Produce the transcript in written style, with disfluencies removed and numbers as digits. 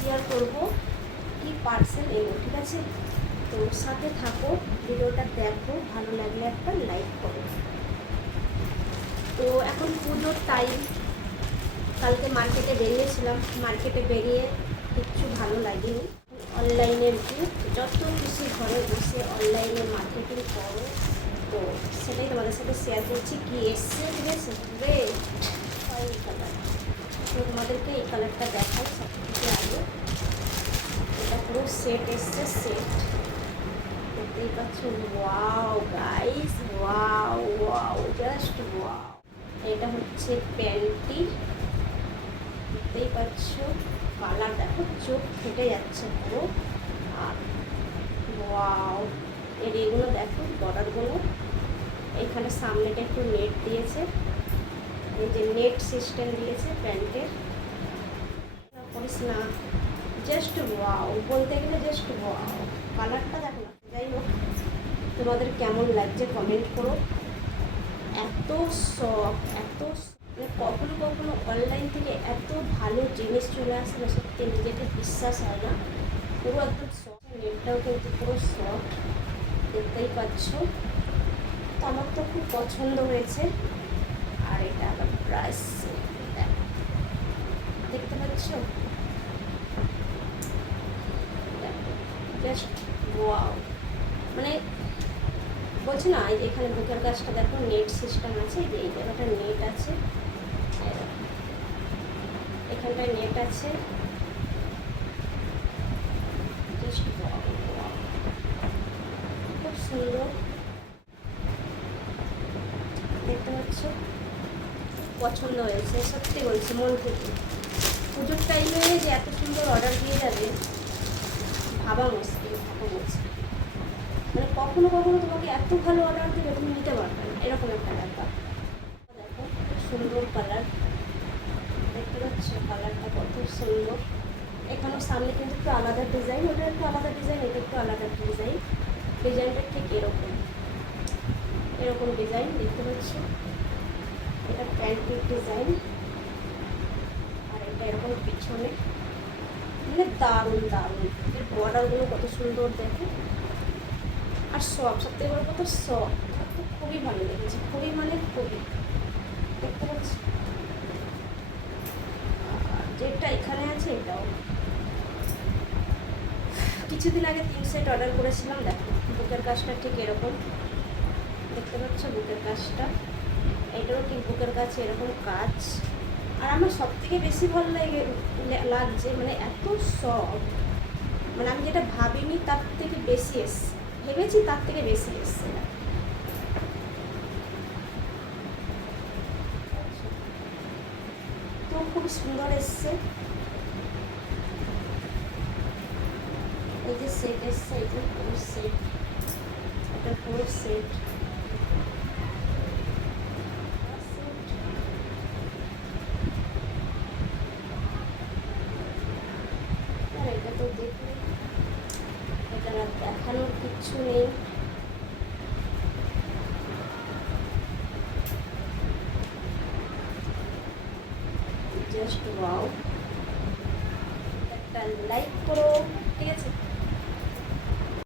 Share করব কি parcel এলো, ঠিক আছে? তো সাথে থাকো, ভিডিওটা দেখো, ভালো লাগলে একটা লাইক করো। তো এখন পুজোর টাইম, কালকে মার্কেটে বেরিয়েছিলাম, মার্কেটে বেরিয়ে কিচ্ছু ভালো লাগেনি। অনলাইনের যুগ, যত কিছু ঘরে বসে অনলাইনে মার্কেটিং করো, তো সেটাই তোমাদের সাথে শেয়ার করছি। কি এসছে, ঠিক আছে? রেড খয়েরি কালার। তো তোমাদেরকে এই কালারটা দেখাই সব থেকে আগে। এটা পুরো সেট এসছে, সেট দেখতেই পাচ্ছ। Wow guys, wow wow, just wow. এটা হচ্ছে প্যান্টটি, দেখতেই পাচ্ছ। কালার দেখো, চোখ ফেটে যাচ্ছে পুরো। আর ওয়াও, এর এগুলো দেখো, বর্ডারগুলো। এখানে সামনেটা একটু নেট দিয়েছে, এই যে নেট সিস্টেম দিয়েছে প্যান্টের। করিস না, জাস্ট ওয়াও বলতে গেলে, জাস্ট ওয়াও। কালারটা দেখো না। যাই হোক, তোমাদের কেমন লাগছে কমেন্ট করো। এত সফট, এত মানে কখনো কখনো অনলাইন থেকে এত ভালো জিনিস চলে আসে না, সত্যি নিজেকে বিশ্বাস হয় না। পুরো একদম সফট, নেটটাও কিন্তু পুরো সফট, দেখতেই পাচ্ছ। তো আমার তো খুব পছন্দ হয়েছে। আর এটা আবার প্রাইস দেখতে পাচ্ছ, জাস্ট ওয়াও। মানে বলছি না, এই যে এখানে বুকের কাজটা দেখো, নেট সিস্টেম আছে, যে এই জায়গাটা নেট আছে, এখানটায় নেট আছে, জাস্ট ওয়াও ওয়াও, খুব সুন্দর দেখতে পাচ্ছ। পছন্দ হয়েছে, সত্যি বলছি মন থেকে। পুজোর টাইমে যে এত সুন্দর অর্ডার দিয়ে যাবে ভাবা মুশকিল, ভাবা মুশকিল। মানে কখনো কখনো তোমাকে এত ভালো অর্ডার দেবে, তুমি নিতে পারবে না, এরকম একটা ব্যাপার। দেখো খুব সুন্দর কালার, দেখতে পাচ্ছ কালারটা কত সুন্দর। এখানেও সামনে কিন্তু একটু আলাদা ডিজাইন, ওটা একটু আলাদা ডিজাইন, এটা একটু আলাদা ডিজাইন। ডিজাইনটা ঠিক এরকম, এরকম ডিজাইন দেখতে পাচ্ছ। এটা প্যান্টের ডিজাইন, আর এটা এরকম পিছনে, মানে দারুণ দারুণ। এর বর্ডারগুলো কত সুন্দর দেখো, আর সব সবথেকে বড় কথা সব, তো খুবই ভালো লেগেছে, খুবই মানে খুবই, দেখতে পাচ্ছি। আর যেটা এখানে আছে এটাও কিছুদিন আগে 3 সেট অর্ডার করেছিলাম। দেখো বুকের কাজটা ঠিক এরকম, দেখতে পাচ্ছ বুকের কাজটা। এটারও ঠিক বুকের কাছে এরকম কাজ। আর আমার সব থেকে বেশি ভালো লাগছে, মানে এত সফট, মানে আমি যেটা ভাবিনি তার থেকে বেশি এসছে, ভেবেছি তার থেকে বেশি এসছে। তো খুব সুন্দর এসছে। এই যে সেট এসছে, এই যে পুরো সেট, এটা পুরো সেট। আর এটা তো দেখলে, এটা আর দেখানোর কিচ্ছু নেই। জাস্ট ওয়াও, একটা লাইক করো, ঠিক আছে?